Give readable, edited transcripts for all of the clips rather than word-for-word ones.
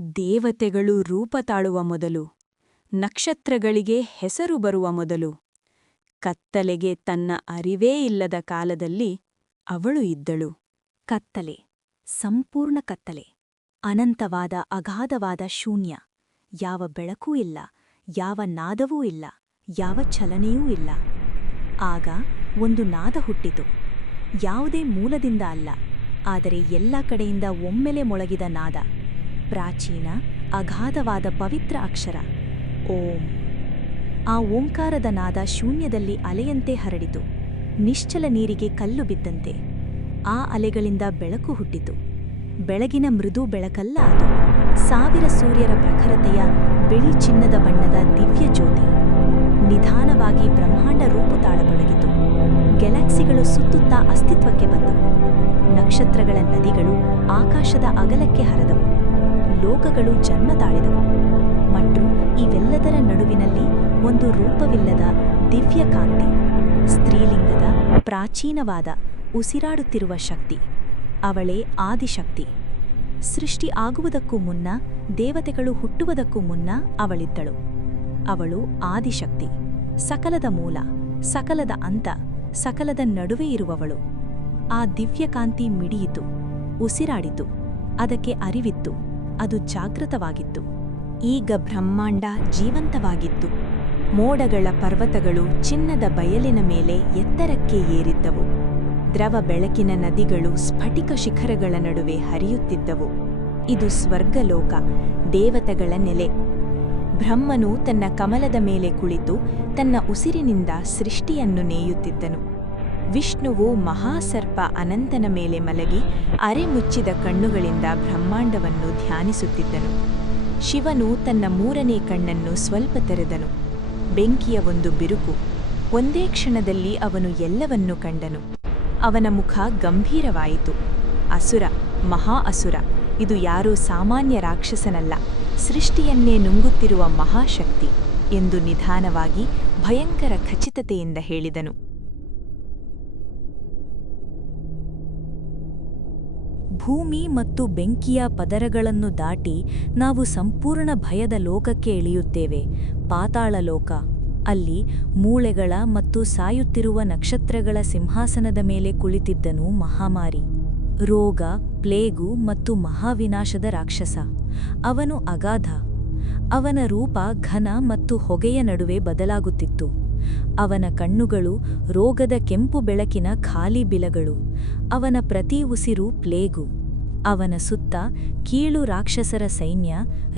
ದೇವತೆಗಳು ರೂಪ ತಾಳುವ ಮೊದಲು, ನಕ್ಷತ್ರಗಳಿಗೆ ಹೆಸರು ಬರುವ ಮೊದಲು, ಕತ್ತಲೆಗೆ ತನ್ನ ಅರಿವೇ ಇಲ್ಲದ ಕಾಲದಲ್ಲಿ ಅವಳು ಇದ್ದಳು. ಕತ್ತಲೆ, ಸಂಪೂರ್ಣ ಕತ್ತಲೆ, ಅನಂತವಾದ ಅಗಾಧವಾದ ಶೂನ್ಯ. ಯಾವ ಬೆಳಕೂ ಇಲ್ಲ, ಯಾವ ನಾದವೂ ಇಲ್ಲ, ಯಾವ ಚಲನೆಯೂ ಇಲ್ಲ. ಆಗ ಒಂದು ನಾದ ಹುಟ್ಟಿತು. ಯಾವುದೇ ಮೂಲದಿಂದ ಅಲ್ಲ, ಆದರೆ ಎಲ್ಲ ಕಡೆಯಿಂದ ಒಮ್ಮೆಲೆ ಮೊಳಗಿದ ನಾದ. ಪ್ರಾಚೀನ, ಅಗಾಧವಾದ ಪವಿತ್ರ ಅಕ್ಷರ ಓಂ. ಆ ಓಂಕಾರದ ನಾದ ಶೂನ್ಯದಲ್ಲಿ ಅಲೆಯಂತೆ ಹರಡಿತು, ನಿಶ್ಚಲ ನೀರಿಗೆ ಕಲ್ಲು ಬಿದ್ದಂತೆ. ಆ ಅಲೆಗಳಿಂದ ಬೆಳಕು ಹುಟ್ಟಿತು. ಬೆಳಗಿನ ಮೃದು ಬೆಳಕಲ್ಲ ಅದು, 1000 ಸೂರ್ಯರ ಪ್ರಖರತೆಯ ಬಿಳಿ ಚಿನ್ನದ ಬಣ್ಣದ ದಿವ್ಯ ಜ್ಯೋತಿ. ನಿಧಾನವಾಗಿ ಬ್ರಹ್ಮಾಂಡ ರೂಪು ತಾಳತೊಡಗಿತು. ಗ್ಯಾಲಕ್ಸಿಗಳು ಸುತ್ತುತ್ತಾ ಅಸ್ತಿತ್ವಕ್ಕೆ ಬಂದವು. ನಕ್ಷತ್ರಗಳ ನದಿಗಳು ಆಕಾಶದ ಅಗಲಕ್ಕೆ ಹರಿದವು. ಲೋಕಗಳು ಜನ್ಮ ತಾಳಿದವು. ಮತ್ತು ಇವೆಲ್ಲದರ ನಡುವಿನಲ್ಲಿ ಒಂದು ರೂಪವಿಲ್ಲದ ದಿವ್ಯ ಕಾಂತಿ, ಸ್ತ್ರೀಲಿಂಗದ ಪ್ರಾಚೀನವಾದ ಉಸಿರಾಡುತ್ತಿರುವ ಶಕ್ತಿ. ಅವಳೇ ಆದಿಶಕ್ತಿ. ಸೃಷ್ಟಿ ಆಗುವುದಕ್ಕೂ ಮುನ್ನ, ದೇವತೆಗಳು ಹುಟ್ಟುವುದಕ್ಕೂ ಮುನ್ನ ಅವಳಿದ್ದಳು. ಅವಳು ಆದಿಶಕ್ತಿ, ಸಕಲದ ಮೂಲ, ಸಕಲದ ಅಂತ, ಸಕಲದ ನಡುವೆ ಇರುವವಳು. ಆ ದಿವ್ಯಕಾಂತಿ ಮಿಡಿಯಿತು, ಉಸಿರಾಡಿತು, ಅದಕ್ಕೆ ಅರಿವಿತ್ತು, ಅದು ಜಾಗೃತವಾಗಿತ್ತು. ಈಗ ಬ್ರಹ್ಮಾಂಡ ಜೀವಂತವಾಗಿತ್ತು. ಮೋಡಗಳ ಪರ್ವತಗಳು ಚಿನ್ನದ ಬಯಲಿನ ಮೇಲೆ ಎತ್ತರಕ್ಕೆ ಏರಿದ್ದವು. ದ್ರವ ಬೆಳಕಿನ ನದಿಗಳು ಸ್ಫಟಿಕ ಶಿಖರಗಳ ನಡುವೆ ಹರಿಯುತ್ತಿದ್ದವು. ಇದು ಸ್ವರ್ಗಲೋಕ, ದೇವತೆಗಳ ನೆಲೆ. ಬ್ರಹ್ಮನು ತನ್ನ ಕಮಲದ ಮೇಲೆ ಕುಳಿತು ತನ್ನ ಉಸಿರಿನಿಂದ ಸೃಷ್ಟಿಯನ್ನು ನೇಯುತ್ತಿದ್ದನು. ವಿಷ್ಣುವು ಮಹಾಸರ್ಪ ಅನಂತನ ಮೇಲೆ ಮಲಗಿ ಅರೆಮುಚ್ಚಿದ ಕಣ್ಣುಗಳಿಂದ ಬ್ರಹ್ಮಾಂಡವನ್ನು ಧ್ಯಾನಿಸುತ್ತಿದ್ದನು. ಶಿವನು ತನ್ನ 3ನೇ ಕಣ್ಣನ್ನು ಸ್ವಲ್ಪ ತೆರೆದನು. ಬೆಂಕಿಯ ಒಂದು ಬಿರುಕು. ಒಂದೇ ಕ್ಷಣದಲ್ಲಿ ಅವನು ಎಲ್ಲವನ್ನೂ ಕಂಡನು. ಅವನ ಮುಖ ಗಂಭೀರವಾಯಿತು. ಅಸುರ, ಮಹಾ ಅಸುರ, ಇದು ಯಾರೂ ಸಾಮಾನ್ಯ ರಾಕ್ಷಸನಲ್ಲ, ಸೃಷ್ಟಿಯನ್ನೇ ನುಂಗುತ್ತಿರುವ ಮಹಾಶಕ್ತಿ ಎಂದು ನಿಧಾನವಾಗಿ ಭಯಂಕರ ಖಚಿತತೆಯಿಂದ ಹೇಳಿದನು. ಭೂಮಿ ಮತ್ತು ಬೆಂಕಿಯ ಪದರಗಳನ್ನು ದಾಟಿ ನಾವು ಸಂಪೂರ್ಣ ಭಯದ ಲೋಕಕ್ಕೆ ಇಳಿಯುತ್ತೇವೆ, ಪಾತಾಳ ಲೋಕ. ಅಲ್ಲಿ ಮೂಳೆಗಳ ಮತ್ತು ಸಾಯುತ್ತಿರುವ ನಕ್ಷತ್ರಗಳ ಸಿಂಹಾಸನದ ಮೇಲೆ ಕುಳಿತಿದ್ದನು ಮಹಾಮಾರಿ. ರೋಗ, ಪ್ಲೇಗು ಮತ್ತು ಮಹಾವಿನಾಶದ ರಾಕ್ಷಸ. ಅವನು ಅಗಾಧ. ಅವನ ರೂಪ ಘನ ಮತ್ತು ಹೊಗೆಯ ನಡುವೆ ಬದಲಾಗುತ್ತಿತ್ತು. ಅವನ ಕಣ್ಣುಗಳು ರೋಗದ ಕೆಂಪು ಬೆಳಕಿನ ಖಾಲಿ ಬಿಲಗಳು. ಅವನ ಪ್ರತಿ ಉಸಿರು ಪ್ಲೇಗು. ಅವನ ಸುತ್ತ ಕೀಳು ರಾಕ್ಷಸರ ಸೈನ್ಯ,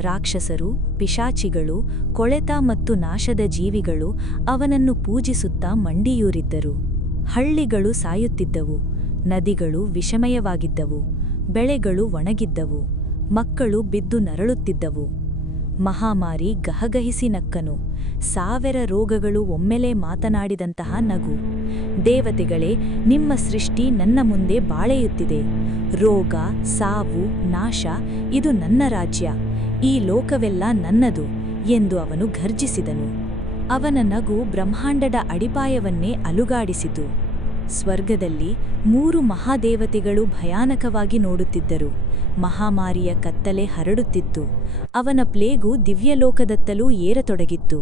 ರಾಕ್ಷಸರು, ಪಿಶಾಚಿಗಳು, ಕೊಳೆತ ಮತ್ತು ನಾಶದ ಜೀವಿಗಳು ಅವನನ್ನು ಪೂಜಿಸುತ್ತಾ ಮಂಡಿಯೂರಿದ್ದರು. ಹಳ್ಳಿಗಳು ಸಾಯುತ್ತಿದ್ದವು, ನದಿಗಳು ವಿಷಮಯವಾಗಿದ್ದವು, ಬೆಳೆಗಳು ಒಣಗಿದ್ದವು, ಮಕ್ಕಳು ಬಿದ್ದು ನರಳುತ್ತಿದ್ದವು. ಮಹಾಮಾರಿ ಗಹಗಹಿಸಿ ನಕ್ಕನು. 1000 ರೋಗಗಳು ಒಮ್ಮೆಲೆ ಮಾತನಾಡಿದಂತಹ ನಗು. ದೇವತೆಗಳೇ, ನಿಮ್ಮ ಸೃಷ್ಟಿ ನನ್ನ ಮುಂದೆ ಬಾಳೆಯುತ್ತಿದೆ. ರೋಗ, ಸಾವು, ನಾಶ, ಇದು ನನ್ನ ರಾಜ್ಯ. ಈ ಲೋಕವೆಲ್ಲ ನನ್ನದು ಎಂದು ಅವನು ಘರ್ಜಿಸಿದನು. ಅವನ ನಗು ಬ್ರಹ್ಮಾಂಡದ ಅಡಿಪಾಯವನ್ನೇ ಅಲುಗಾಡಿಸಿತು. ಸ್ವರ್ಗದಲ್ಲಿ 3 ಮಹಾದೇವತೆಗಳು ಭಯಾನಕವಾಗಿ ನೋಡುತ್ತಿದ್ದರು. ಮಹಾಮಾರಿಯ ಕತ್ತಲೆ ಹರಡುತ್ತಿತ್ತು. ಅವನ ಪ್ಲೇಗು ದಿವ್ಯಲೋಕದತ್ತಲೂ ಏರತೊಡಗಿತ್ತು.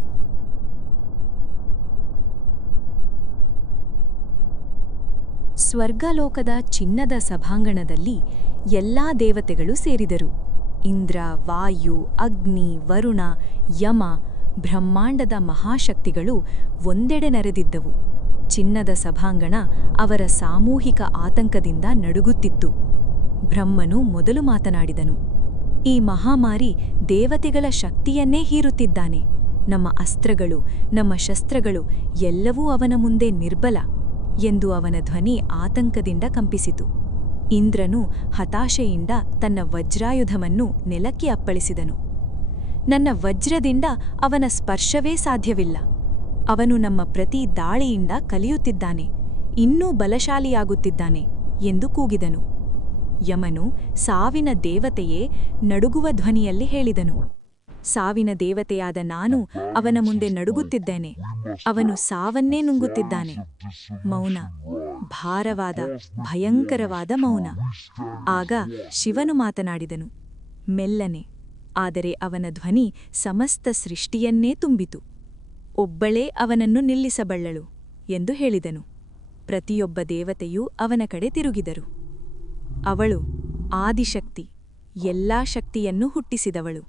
ಸ್ವರ್ಗಲೋಕದ ಚಿನ್ನದ ಸಭಾಂಗಣದಲ್ಲಿ ಎಲ್ಲಾ ದೇವತೆಗಳು ಸೇರಿದರು. ಇಂದ್ರ, ವಾಯು, ಅಗ್ನಿ, ವರುಣ, ಯಮ, ಬ್ರಹ್ಮಾಂಡದ ಮಹಾಶಕ್ತಿಗಳು ಒಂದೆಡೆ ನೆರೆದಿದ್ದವು. ಚಿನ್ನದ ಸಭಾಂಗಣ ಅವರ ಸಾಮೂಹಿಕ ಆತಂಕದಿಂದ ನಡುಗುತ್ತಿತ್ತು. ಬ್ರಹ್ಮನು ಮೊದಲು ಮಾತನಾಡಿದನು. ಈ ಮಹಾಮಾರಿ ದೇವತೆಗಳ ಶಕ್ತಿಯನ್ನೇ ಹೀರುತ್ತಿದ್ದಾನೆ. ನಮ್ಮ ಅಸ್ತ್ರಗಳು, ನಮ್ಮ ಶಸ್ತ್ರಗಳು ಎಲ್ಲವೂ ಅವನ ಮುಂದೆ ನಿರ್ಬಲ ಎಂದು ಅವನ ಧ್ವನಿ ಆತಂಕದಿಂದ ಕಂಪಿಸಿತು. ಇಂದ್ರನು ಹತಾಶೆಯಿಂದ ತನ್ನ ವಜ್ರಾಯುಧವನ್ನು ನೆಲಕ್ಕೆ ಅಪ್ಪಳಿಸಿದನು. ನನ್ನ ವಜ್ರದಿಂದ ಅವನ ಸ್ಪರ್ಶವೇ ಸಾಧ್ಯವಿಲ್ಲ. ಅವನು ನಮ್ಮ ಪ್ರತಿ ದಾಳಿಯಿಂದ ಕಲಿಯುತ್ತಿದ್ದಾನೆ, ಇನ್ನೂ ಬಲಶಾಲಿಯಾಗುತ್ತಿದ್ದಾನೆ ಎಂದು ಕೂಗಿದನು. ಯಮನು, ಸಾವಿನ ದೇವತೆಯೇ, ನಡುಗುವ ಧ್ವನಿಯಲ್ಲಿ ಹೇಳಿದನು. ಸಾವಿನ ದೇವತೆಯಾದ ನಾನು ಅವನ ಮುಂದೆ ನಡುಗುತ್ತಿದ್ದೇನೆ. ಅವನು ಸಾವನ್ನೇ ನುಂಗುತ್ತಿದ್ದಾನೆ. ಮೌನ, ಭಾರವಾದ, ಭಯಂಕರವಾದ ಮೌನ. ಆಗ ಶಿವನು ಮಾತನಾಡಿದನು. ಮೆಲ್ಲನೆ, ಆದರೆ ಅವನ ಧ್ವನಿ ಸಮಸ್ತ ಸೃಷ್ಟಿಯನ್ನೇ ತುಂಬಿತು. ಒಬ್ಬಳೇ ಅವನನ್ನು ನಿಲ್ಲಿಸಬಲ್ಲಳು ಎಂದು ಹೇಳಿದನು. ಪ್ರತಿಯೊಬ್ಬ ದೇವತೆಯೂ ಅವನ ಕಡೆ ತಿರುಗಿದರು. ಅವಳು ಆದಿಶಕ್ತಿ, ಎಲ್ಲಾ ಶಕ್ತಿಯನ್ನು ಹುಟ್ಟಿಸಿದವಳು.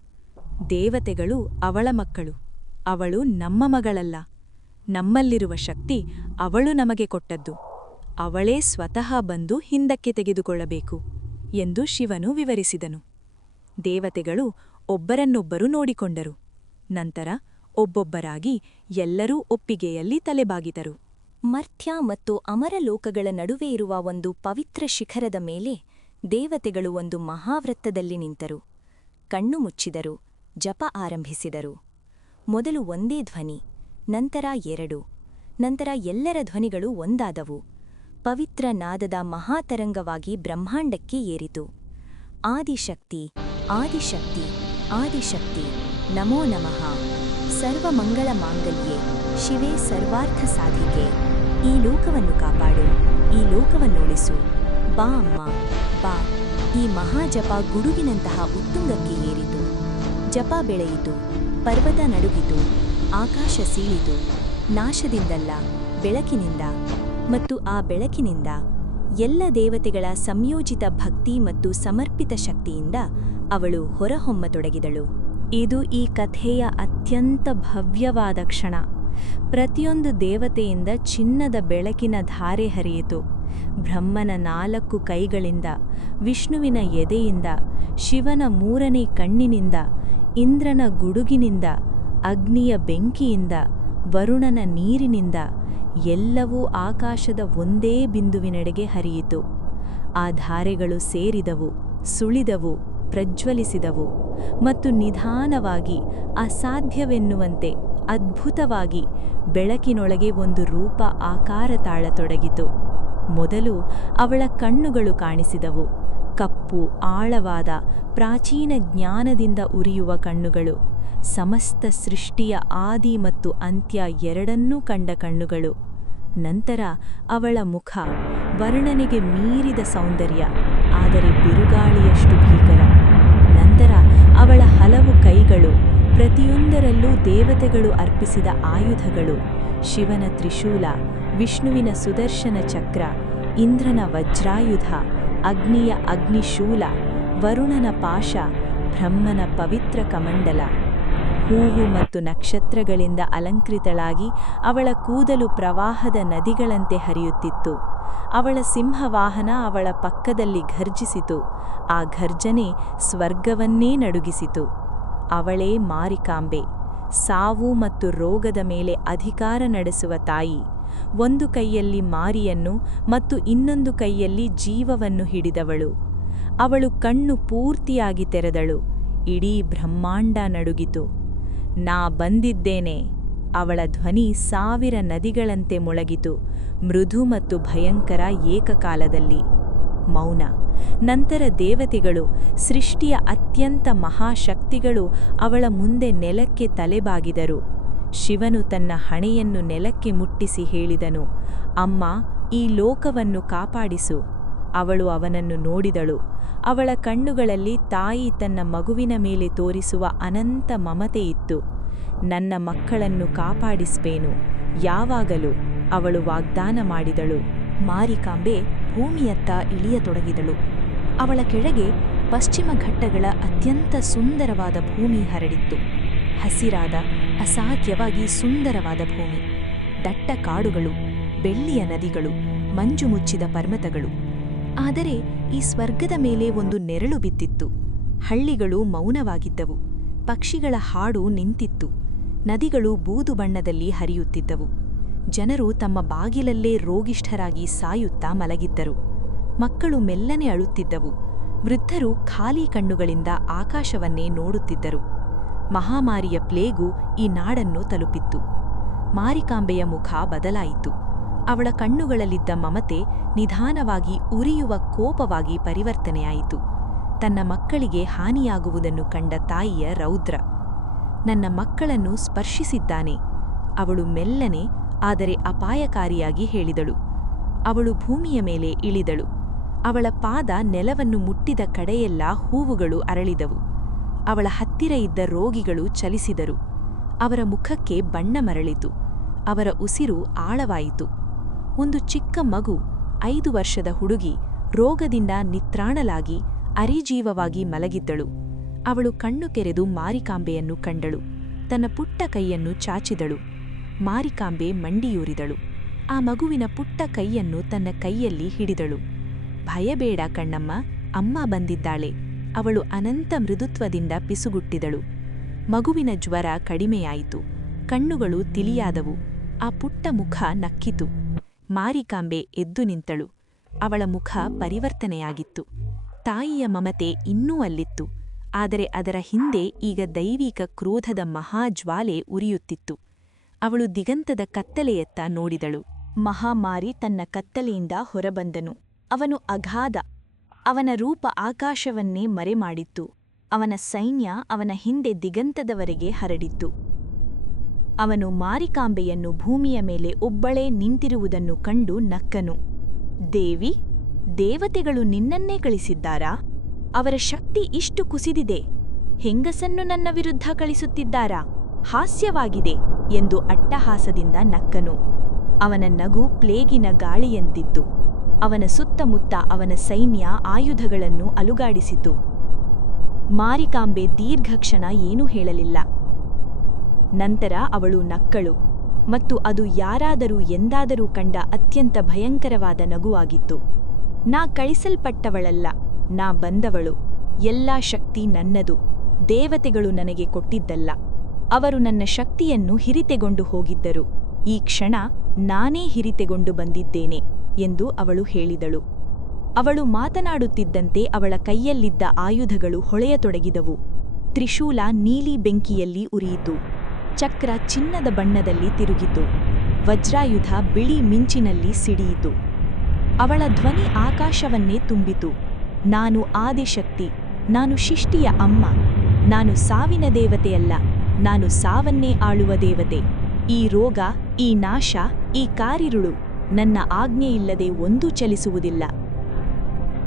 ದೇವತೆಗಳು ಅವಳ ಮಕ್ಕಳು. ಅವಳು ನಮ್ಮ ಮಗಳಲ್ಲ. ನಮ್ಮಲ್ಲಿರುವ ಶಕ್ತಿ ಅವಳು ನಮಗೆ ಕೊಟ್ಟದ್ದು. ಅವಳೇ ಸ್ವತಃ ಬಂದು ಹಿಂದಕ್ಕೆ ತೆಗೆದುಕೊಳ್ಳಬೇಕು ಎಂದು ಶಿವನು ವಿವರಿಸಿದನು. ದೇವತೆಗಳು ಒಬ್ಬರನ್ನೊಬ್ಬರು ನೋಡಿಕೊಂಡರು. ನಂತರ ಒಬ್ಬೊಬ್ಬರಾಗಿ ಎಲ್ಲರೂ ಒಪ್ಪಿಗೆಯಲ್ಲಿ ತಲೆಬಾಗಿದರು. ಮರ್ತ್ಯ ಮತ್ತು ಅಮರಲೋಕಗಳ ನಡುವೆ ಇರುವ ಒಂದು ಪವಿತ್ರ ಶಿಖರದ ಮೇಲೆ ದೇವತೆಗಳು ಒಂದು ಮಹಾವೃತ್ತದಲ್ಲಿ ನಿಂತರು. ಕಣ್ಣು ಮುಚ್ಚಿದರು, ಜಪ ಆರಂಭಿಸಿದರು. ಮೊದಲು ಒಂದೇ ಧ್ವನಿ, ನಂತರ 2, ನಂತರ ಎಲ್ಲರ ಧ್ವನಿಗಳು ಒಂದಾದವು. ಪವಿತ್ರ ನಾದದ ಮಹಾತರಂಗವಾಗಿ ಬ್ರಹ್ಮಾಂಡಕ್ಕೆ ಏರಿತು. ಆದಿಶಕ್ತಿ, ಆದಿಶಕ್ತಿ, ಆದಿಶಕ್ತಿ, ನಮೋ ನಮಃ. ಸರ್ವಮಂಗಳ ಮಾಂಗಲ್ಯೆ ಶಿವೇ ಸರ್ವಾರ್ಥ ಸಾಧಿಕೆ. ಈ ಲೋಕವನ್ನು ಕಾಪಾಡು, ಈ ಲೋಕವನ್ನುಳಿಸು. ಬಾ ಅಮ್ಮ, ಬಾ. ಈ ಮಹಾಜಪ ಗುಡುಗಿನಂತಹ ಉತ್ತುಂಗಕ್ಕೆ ಏರಿತು. ಜಪ ಬೆಳೆಯಿತು, ಪರ್ವತ ನಡುಗಿತು, ಆಕಾಶ ಸೀಳಿತು. ನಾಶದಿಂದಲ್ಲ, ಬೆಳಕಿನಿಂದ. ಮತ್ತು ಆ ಬೆಳಕಿನಿಂದ ಎಲ್ಲ ದೇವತೆಗಳ ಸಂಯೋಜಿತ ಭಕ್ತಿ ಮತ್ತು ಸಮರ್ಪಿತ ಶಕ್ತಿಯಿಂದ ಅವಳು ಹೊರಹೊಮ್ಮತೊಡಗಿದಳು. ಇದು ಈ ಕಥೆಯ ಅತ್ಯಂತ ಭವ್ಯವಾದ ಕ್ಷಣ. ಪ್ರತಿಯೊಂದು ದೇವತೆಯಿಂದ ಚಿನ್ನದ ಬೆಳಕಿನ ಧಾರೆ ಹರಿಯಿತು. ಬ್ರಹ್ಮನ 4 ಕೈಗಳಿಂದ, ವಿಷ್ಣುವಿನ ಎದೆಯಿಂದ, ಶಿವನ 3ನೇ ಕಣ್ಣಿನಿಂದ, ಇಂದ್ರನ ಗುಡುಗಿನಿಂದ, ಅಗ್ನಿಯ ಬೆಂಕಿಯಿಂದ, ವರುಣನ ನೀರಿನಿಂದ ಎಲ್ಲವೂ ಆಕಾಶದ ಒಂದೇ ಬಿಂದುವಿನೆಡೆಗೆ ಹರಿಯಿತು. ಆ ಧಾರೆಗಳು ಸೇರಿದವು, ಸುಳಿದವು, ಪ್ರಜ್ವಲಿಸಿದವು ಮತ್ತು ನಿಧಾನವಾಗಿ, ಅಸಾಧ್ಯವೆನ್ನುವಂತೆ ಅದ್ಭುತವಾಗಿ ಬೆಳಕಿನೊಳಗೆ ಒಂದು ರೂಪ ಆಕಾರ ತಾಳತೊಡಗಿತು. ಮೊದಲು ಅವಳ ಕಣ್ಣುಗಳು ಕಾಣಿಸಿದವು. ಕಪ್ಪು, ಆಳವಾದ, ಪ್ರಾಚೀನ ಜ್ಞಾನದಿಂದ ಉರಿಯುವ ಕಣ್ಣುಗಳು. ಸಮಸ್ತ ಸೃಷ್ಟಿಯ ಆದಿ ಮತ್ತು ಅಂತ್ಯ ಎರಡನ್ನೂ ಕಂಡ ಕಣ್ಣುಗಳು. ನಂತರ ಅವಳ ಮುಖ, ವರ್ಣನೆಗೆ ಮೀರಿದ ಸೌಂದರ್ಯ, ಆದರೆ ಬಿರುಗಾಳಿಯಷ್ಟು ಭೀಕರ. ನಂತರ ಅವಳ ಹಲವು ಕೈಗಳು, ಪ್ರತಿಯೊಂದರಲ್ಲೂ ದೇವತೆಗಳು ಅರ್ಪಿಸಿದ ಆಯುಧಗಳು. ಶಿವನ ತ್ರಿಶೂಲ, ವಿಷ್ಣುವಿನ ಸುದರ್ಶನ ಚಕ್ರ, ಇಂದ್ರನ ವಜ್ರಾಯುಧ, ಅಗ್ನಿಯ ಅಗ್ನಿಶೂಲ, ವರುಣನ ಪಾಶ, ಬ್ರಹ್ಮನ ಪವಿತ್ರ ಕಮಂಡಲ. ಹೂವು ಮತ್ತು ನಕ್ಷತ್ರಗಳಿಂದ ಅಲಂಕೃತಳಾಗಿ ಅವಳ ಕೂದಲು ಪ್ರವಾಹದ ನದಿಗಳಂತೆ ಹರಿಯುತ್ತಿತ್ತು. ಅವಳ ಸಿಂಹವಾಹನ ಅವಳ ಪಕ್ಕದಲ್ಲಿ ಘರ್ಜಿಸಿತು. ಆ ಘರ್ಜನೆ ಸ್ವರ್ಗವನ್ನೇ ನಡುಗಿಸಿತು. ಅವಳೇ ಮಾರಿಕಾಂಬೆ, ಸಾವು ಮತ್ತು ರೋಗದ ಮೇಲೆ ಅಧಿಕಾರ ನಡೆಸುವ ತಾಯಿ. ಒಂದು ಕೈಯಲ್ಲಿ ಮಾರಿಯನ್ನು ಮತ್ತು ಇನ್ನೊಂದು ಕೈಯಲ್ಲಿ ಜೀವವನ್ನು ಹಿಡಿದವಳು. ಅವಳು ಕಣ್ಣು ಪೂರ್ತಿಯಾಗಿ ತೆರೆದಳು. ಇಡೀ ಬ್ರಹ್ಮಾಂಡ ನಡುಗಿತು. ನಾ ಬಂದಿದ್ದೇನೆ. ಅವಳ ಧ್ವನಿ 1000 ನದಿಗಳಂತೆ ಮೊಳಗಿತು, ಮೃದು ಮತ್ತು ಭಯಂಕರ ಏಕಕಾಲದಲ್ಲಿ. ಮೌನ. ನಂತರ ದೇವತೆಗಳು, ಸೃಷ್ಟಿಯ ಅತ್ಯಂತ ಮಹಾಶಕ್ತಿಗಳು ಅವಳ ಮುಂದೆ ನೆಲಕ್ಕೆ ತಲೆಬಾಗಿದರು. ಶಿವನು ತನ್ನ ಹಣೆಯನ್ನು ನೆಲಕ್ಕೆ ಮುಟ್ಟಿಸಿ ಹೇಳಿದನು, ಅಮ್ಮ, ಈ ಲೋಕವನ್ನು ಕಾಪಾಡಿಸು. ಅವಳು ಅವನನ್ನು ನೋಡಿದಳು. ಅವಳ ಕಣ್ಣುಗಳಲ್ಲಿ ತಾಯಿ ತನ್ನ ಮಗುವಿನ ಮೇಲೆ ತೋರಿಸುವ ಅನಂತ ಮಮತೆಯಿತ್ತು. ನನ್ನ ಮಕ್ಕಳನ್ನು ಕಾಪಾಡಿಸ್ಬೇನು, ಯಾವಾಗಲೂ, ಅವಳು ವಾಗ್ದಾನ ಮಾಡಿದಳು. ಮಾರಿಕಾಂಬೆ ಭೂಮಿಯತ್ತ ಇಳಿಯತೊಡಗಿದಳು. ಅವಳ ಕೆಳಗೆ ಪಶ್ಚಿಮ ಘಟ್ಟಗಳ ಅತ್ಯಂತ ಸುಂದರವಾದ ಭೂಮಿ ಹರಡಿತ್ತು. ಹಸಿರಾದ, ಅಸಾಧ್ಯವಾಗಿ ಸುಂದರವಾದ ಭೂಮಿ. ದಟ್ಟ ಕಾಡುಗಳು, ಬೆಳ್ಳಿಯ ನದಿಗಳು, ಮಂಜು ಮುಚ್ಚಿದ ಪರ್ವತಗಳು. ಆದರೆ ಈ ಸ್ವರ್ಗದ ಮೇಲೆ ಒಂದು ನೆರಳು ಬಿದ್ದಿತ್ತು. ಹಳ್ಳಿಗಳು ಮೌನವಾಗಿದ್ದವು. ಪಕ್ಷಿಗಳ ಹಾಡು ನಿಂತಿತ್ತು. ನದಿಗಳು ಬೂದು ಬಣ್ಣದಲ್ಲಿ ಹರಿಯುತ್ತಿದ್ದವು. ಜನರು ತಮ್ಮ ಬಾಗಿಲಲ್ಲೇ ರೋಗಿಷ್ಠರಾಗಿ ಸಾಯುತ್ತಾ ಮಲಗಿದ್ದರು. ಮಕ್ಕಳು ಮೆಲ್ಲನೆ ಅಳುತ್ತಿದ್ದವು. ವೃದ್ಧರು ಖಾಲಿ ಕಣ್ಣುಗಳಿಂದ ಆಕಾಶವನ್ನೇ ನೋಡುತ್ತಿದ್ದರು. ಮಹಾಮಾರಿಯ ಪ್ಲೇಗು ಈ ನಾಡನ್ನು ತಲುಪಿತ್ತು. ಮಾರಿಕಾಂಬೆಯ ಮುಖ ಬದಲಾಯಿತು. ಅವಳ ಕಣ್ಣುಗಳಲ್ಲಿದ್ದ ಮಮತೆ ನಿಧಾನವಾಗಿ ಉರಿಯುವ ಕೋಪವಾಗಿ ಪರಿವರ್ತನೆಯಾಯಿತು. ತನ್ನ ಮಕ್ಕಳಿಗೆ ಹಾನಿಯಾಗುವುದನ್ನು ಕಂಡ ತಾಯಿಯ ರೌದ್ರ. ನನ್ನ ಮಕ್ಕಳನ್ನು ಸ್ಪರ್ಶಿಸಿದ್ದಾನೆ, ಅವಳು ಮೆಲ್ಲನೆ ಆದರೆ ಅಪಾಯಕಾರಿಯಾಗಿ ಹೇಳಿದಳು. ಅವಳು ಭೂಮಿಯ ಮೇಲೆ ಇಳಿದಳು. ಅವಳ ಪಾದ ನೆಲವನ್ನು ಮುಟ್ಟಿದ ಕಡೆಯೆಲ್ಲ ಹೂವುಗಳು ಅರಳಿದವು. ಅವಳ ಹತ್ತಿರ ಇದ್ದ ರೋಗಿಗಳು ಚಲಿಸಿದರು. ಅವರ ಮುಖಕ್ಕೆ ಬಣ್ಣ ಮರಳಿತು. ಅವರ ಉಸಿರು ಆಳವಾಯಿತು. ಒಂದು ಚಿಕ್ಕ ಮಗು, 5 ವರ್ಷದ ಹುಡುಗಿ, ರೋಗದಿಂದ ನಿತ್ರಾಣಲಾಗಿ ಅರಿಜೀವವಾಗಿ ಮಲಗಿದ್ದಳು. ಅವಳು ಕಣ್ಣು ತೆರೆದು ಮಾರಿಕಾಂಬೆಯನ್ನು ಕಂಡಳು. ತನ್ನ ಪುಟ್ಟ ಕೈಯನ್ನು ಚಾಚಿದಳು. ಮಾರಿಕಾಂಬೆ ಮಂಡಿಯೂರಿದಳು. ಆ ಮಗುವಿನ ಪುಟ್ಟ ಕೈಯನ್ನು ತನ್ನ ಕೈಯಲ್ಲಿ ಹಿಡಿದಳು. ಭಯಬೇಡ ಕಣ್ಣಮ್ಮ, ಅಮ್ಮ ಬಂದಿದ್ದಾಳೆ. ಅವಳು ಅನಂತ ಮೃದುತ್ವದಿಂದ ಪಿಸುಗುಟ್ಟಿದಳು. ಮಗುವಿನ ಜ್ವರ ಕಡಿಮೆಯಾಯಿತು. ಕಣ್ಣುಗಳು ತಿಳಿಯಾದವು. ಆ ಪುಟ್ಟ ಮುಖ ನಕ್ಕಿತು. ಮಾರಿಕಾಂಬೆ ಎದ್ದು ನಿಂತಳು. ಅವಳ ಮುಖ ಪರಿವರ್ತನೆಯಾಗಿತ್ತು. ತಾಯಿಯ ಮಮತೆ ಇನ್ನೂ ಅಲ್ಲಿತ್ತು. ಆದರೆ ಅದರ ಹಿಂದೆ ಈಗ ದೈವಿಕ ಕ್ರೋಧದ ಮಹಾಜ್ವಾಲೆ ಉರಿಯುತ್ತಿತ್ತು. ಅವಳು ದಿಗಂತದ ಕತ್ತಲೆಯತ್ತ ನೋಡಿದಳು. ಮಹಾಮಾರಿ ತನ್ನ ಕತ್ತಲೆಯಿಂದ ಹೊರಬಂದನು. ಅವನು ಅಗಾಧ. ಅವನ ರೂಪ ಆಕಾಶವನ್ನೇ ಮರೆಮಾಡಿತ್ತು. ಅವನ ಸೈನ್ಯ ಅವನ ಹಿಂದೆ ದಿಗಂತದವರೆಗೆ ಹರಡಿತ್ತು. ಅವನು ಮಾರಿಕಾಂಬೆಯನ್ನು ಭೂಮಿಯ ಮೇಲೆ ಒಬ್ಬಳೇ ನಿಂತಿರುವುದನ್ನು ಕಂಡು ನಕ್ಕನು. ದೇವಿ, ದೇವತೆಗಳು ನಿನ್ನನ್ನೇ ಕಳಿಸಿದ್ದಾರಾ? ಅವರ ಶಕ್ತಿ ಇಷ್ಟು ಕುಸಿದಿದೆ. ಹೆಂಗಸನ್ನು ನನ್ನ ವಿರುದ್ಧ ಕಳಿಸುತ್ತಿದ್ದಾರಾ? ಹಾಸ್ಯವಾಗಿದೆ ಎಂದು ಅಟ್ಟಹಾಸದಿಂದ ನಕ್ಕನು. ಅವನ ನಗು ಪ್ಲೇಗಿನ ಗಾಳಿಯಂತಿತ್ತು. ಅವನ ಸುತ್ತಮುತ್ತ ಅವನ ಸೈನ್ಯ ಆಯುಧಗಳನ್ನು ಅಲುಗಾಡಿಸಿತು. ಮಾರಿಕಾಂಬೆ ದೀರ್ಘಕ್ಷಣ ಏನೂ ಹೇಳಲಿಲ್ಲ. ನಂತರ ಅವಳು ನಕ್ಕಳು, ಮತ್ತು ಅದು ಯಾರಾದರೂ ಎಂದಾದರೂ ಕಂಡ ಅತ್ಯಂತ ಭಯಂಕರವಾದ ನಗುವಾಗಿತ್ತು. ನಾ ಕಳಿಸಲ್ಪಟ್ಟವಳಲ್ಲ, ನಾ ಬಂದವಳು. ಎಲ್ಲಾ ಶಕ್ತಿ ನನ್ನದು. ದೇವತೆಗಳು ನನಗೆ ಕೊಟ್ಟಿದ್ದಲ್ಲ. ಅವರು ನನ್ನ ಶಕ್ತಿಯನ್ನು ಹಿರಿತೆಗೊಂಡು ಹೋಗಿದ್ದರು. ಈ ಕ್ಷಣ ನಾನೇ ಹಿರಿತೆಗೊಂಡು ಬಂದಿದ್ದೇನೆ ಎಂದು ಅವಳು ಹೇಳಿದಳು. ಅವಳು ಮಾತನಾಡುತ್ತಿದ್ದಂತೆ ಅವಳ ಕೈಯಲ್ಲಿದ್ದ ಆಯುಧಗಳು ಹೊಳೆಯತೊಡಗಿದವು. ತ್ರಿಶೂಲ ನೀಲಿ ಬೆಂಕಿಯಲ್ಲಿ ಉರಿಯಿತು. ಚಕ್ರ ಚಿನ್ನದ ಬಣ್ಣದಲ್ಲಿ ತಿರುಗಿತು. ವಜ್ರಾಯುಧ ಬಿಳಿ ಮಿಂಚಿನಲ್ಲಿ ಸಿಡಿಯಿತು. ಅವಳ ಧ್ವನಿ ಆಕಾಶವನ್ನೇ ತುಂಬಿತು. ನಾನು ಆದಿಶಕ್ತಿ. ನಾನು ಶಿಷ್ಟಿಯ ಅಮ್ಮ. ನಾನು ಸಾವಿನ ದೇವತೆಯಲ್ಲ, ನಾನು ಸಾವನ್ನೇ ಆಳುವ ದೇವತೆ. ಈ ರೋಗ, ಈ ನಾಶ, ಈ ಕಾರಿರುಳು ನನ್ನ ಆಜ್ಞೆಯಿಲ್ಲದೆ ಒಂದೂ ಚಲಿಸುವುದಿಲ್ಲ.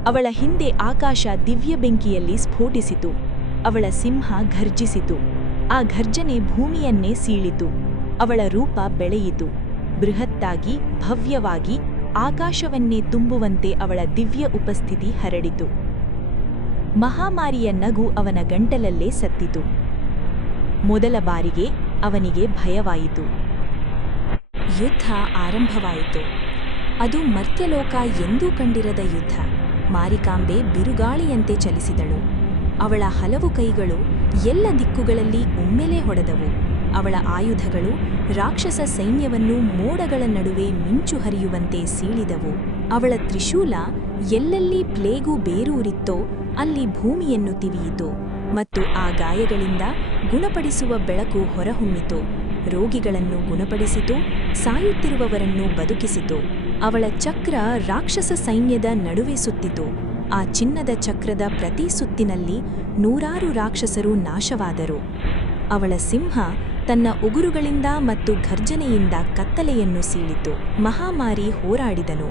ಅವಳ ಹಿಂದೆ ಆಕಾಶ ದಿವ್ಯ ಬೆಂಕಿಯಲ್ಲಿ ಸ್ಫೋಟಿಸಿತು. ಅವಳ ಸಿಂಹ ಘರ್ಜಿಸಿತು. ಆ ಘರ್ಜನೆ ಭೂಮಿಯನ್ನೇ ಸೀಳಿತು. ಅವಳ ರೂಪ ಬೆಳೆಯಿತು. ಬೃಹತ್ತಾಗಿ, ಭವ್ಯವಾಗಿ, ಆಕಾಶವನ್ನೇ ತುಂಬುವಂತೆ ಅವಳ ದಿವ್ಯ ಉಪಸ್ಥಿತಿ ಹರಡಿತು. ಮಹಾಮಾರಿಯ ನಗು ಅವನ ಗಂಟಲಲ್ಲೇ ಸತ್ತಿತು. ಮೊದಲ ಬಾರಿಗೆ ಅವನಿಗೆ ಭಯವಾಯಿತು. ಯುದ್ಧ ಆರಂಭವಾಯಿತು. ಅದು ಮರ್ತ್ಯಲೋಕ ಎಂದೂ ಕಂಡಿರದ ಯುದ್ಧ. ಮಾರಿಕಾಂಬೆ ಬಿರುಗಾಳಿಯಂತೆ ಚಲಿಸಿದಳು. ಅವಳ ಹಲವು ಕೈಗಳು ಎಲ್ಲ ದಿಕ್ಕುಗಳಲ್ಲಿ ಒಮ್ಮೆಲೇ ಹೊಡೆದವು. ಅವಳ ಆಯುಧಗಳು ರಾಕ್ಷಸ ಸೈನ್ಯವನ್ನು ಮೋಡಗಳ ನಡುವೆ ಮಿಂಚು ಹರಿಯುವಂತೆ ಸೀಳಿದವು. ಅವಳ ತ್ರಿಶೂಲ ಎಲ್ಲೆಲ್ಲಿ ಪ್ಲೇಗು ಬೇರೂರಿತ್ತೋ ಅಲ್ಲಿ ಭೂಮಿಯನ್ನು ತಿವಿಯಿತು, ಮತ್ತು ಆ ಗಾಯಗಳಿಂದ ಗುಣಪಡಿಸುವ ಬೆಳಕು ಹೊರಹೊಮ್ಮಿತು. ರೋಗಿಗಳನ್ನು ಗುಣಪಡಿಸಿತು, ಸಾಯುತ್ತಿರುವವರನ್ನು ಬದುಕಿಸಿತು. ಅವಳ ಚಕ್ರ ರಾಕ್ಷಸ ಸೈನ್ಯದ ನಡುವೆ ಸುತ್ತಿತು. ಆ ಚಿನ್ನದ ಚಕ್ರದ ಪ್ರತಿ ಸುತ್ತಿನಲ್ಲಿ 100 ರಾಕ್ಷಸರು ನಾಶವಾದರು. ಅವಳ ಸಿಂಹ ತನ್ನ ಉಗುರುಗಳಿಂದ ಮತ್ತು ಘರ್ಜನೆಯಿಂದ ಕತ್ತಲೆಯನ್ನು ಸೀಳಿತು. ಮಹಾಮಾರಿ ಹೋರಾಡಿದನು.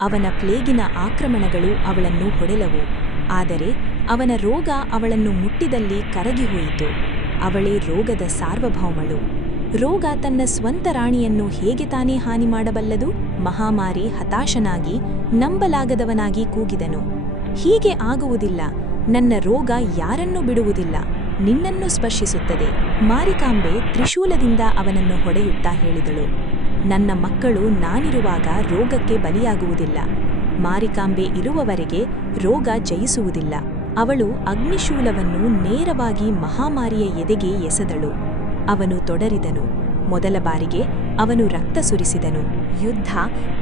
ಅವನ ಪ್ಲೇಗಿನ ಆಕ್ರಮಣಗಳು ಅವಳನ್ನು ಹೊಡೆಲವು. ಆದರೆ ಅವನ ರೋಗ ಅವಳನ್ನು ಮುಟ್ಟಿದಲ್ಲಿ ಕರಗಿಹೋಯಿತು. ಅವಳೇ ರೋಗದ ಸಾರ್ವಭೌಮಳು. ರೋಗ ತನ್ನ ಸ್ವಂತ ರಾಣಿಯನ್ನು ಹೇಗೆ ತಾನೇ ಹಾನಿ ಮಾಡಬಲ್ಲದು? ಮಹಾಮಾರಿ ಹತಾಶನಾಗಿ, ನಂಬಲಾಗದವನಾಗಿ ಕೂಗಿದನು. ಹೀಗೆ ಆಗುವುದಿಲ್ಲ. ನನ್ನ ರೋಗ ಯಾರನ್ನೂ ಬಿಡುವುದಿಲ್ಲ, ನಿನ್ನನ್ನು ಸ್ಪರ್ಶಿಸುತ್ತದೆ. ಮಾರಿಕಾಂಬೆ ತ್ರಿಶೂಲದಿಂದ ಅವನನ್ನು ಹೊಡೆಯುತ್ತಾ ಹೇಳಿದಳು, ನನ್ನ ಮಕ್ಕಳು ನಾನಿರುವಾಗ ರೋಗಕ್ಕೆ ಬಲಿಯಾಗುವುದಿಲ್ಲ. ಮಾರಿಕಾಂಬೆ ಇರುವವರೆಗೆ ರೋಗ ಜಯಿಸುವುದಿಲ್ಲ. ಅವಳು ಅಗ್ನಿಶೂಲವನ್ನು ನೇರವಾಗಿ ಮಹಾಮಾರಿಯ ಎದೆಗೆ ಎಸೆದಳು. ಅವನು ತೊಡರಿದನು. ಮೊದಲ ಬಾರಿಗೆ ಅವನು ರಕ್ತ ಸುರಿಸಿದನು. ಯುದ್ಧ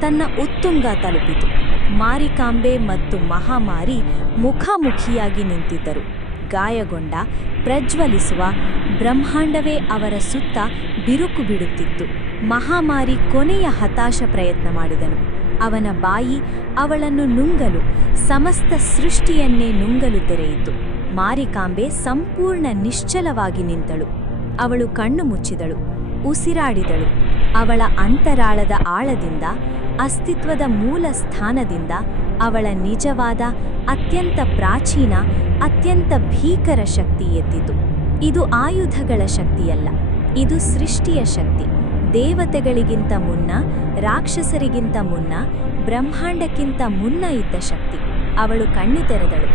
ತನ್ನ ಉತ್ತುಂಗ ತಲುಪಿತು. ಮಾರಿಕಾಂಬೆ ಮತ್ತು ಮಹಾಮಾರಿ ಮುಖಾಮುಖಿಯಾಗಿ ನಿಂತಿದ್ದರು. ಗಾಯಗೊಂಡ, ಪ್ರಜ್ವಲಿಸುವ ಬ್ರಹ್ಮಾಂಡವೇ ಅವರ ಸುತ್ತ ಬಿರುಕು ಬಿಡುತ್ತಿತ್ತು. ಮಹಾಮಾರಿ ಕೊನೆಯ ಹತಾಶ ಪ್ರಯತ್ನ ಮಾಡಿದನು. ಅವನ ಬಾಯಿ ಅವಳನ್ನು ನುಂಗಲು, ಸಮಸ್ತ ಸೃಷ್ಟಿಯನ್ನೇ ನುಂಗಲು ತೆರೆಯಿತು. ಮಾರಿಕಾಂಬೆ ಸಂಪೂರ್ಣ ನಿಶ್ಚಲವಾಗಿ ನಿಂತಳು. ಅವಳು ಕಣ್ಣು ಮುಚ್ಚಿದಳು, ಉಸಿರಾಡಿದಳು. ಅವಳ ಅಂತರಾಳದ ಆಳದಿಂದ, ಅಸ್ತಿತ್ವದ ಮೂಲ ಸ್ಥಾನದಿಂದ ಅವಳ ನಿಜವಾದ, ಅತ್ಯಂತ ಪ್ರಾಚೀನ, ಅತ್ಯಂತ ಭೀಕರ ಶಕ್ತಿ ಎದ್ದಿತು. ಇದು ಆಯುಧಗಳ ಶಕ್ತಿಯಲ್ಲ, ಇದು ಸೃಷ್ಟಿಯ ಶಕ್ತಿ. ದೇವತೆಗಳಿಗಿಂತ ಮುನ್ನ, ರಾಕ್ಷಸರಿಗಿಂತ ಮುನ್ನ, ಬ್ರಹ್ಮಾಂಡಕ್ಕಿಂತ ಮುನ್ನ ಇದ್ದ ಶಕ್ತಿ. ಅವಳು ಕಣ್ಣು ತೆರೆದಳು.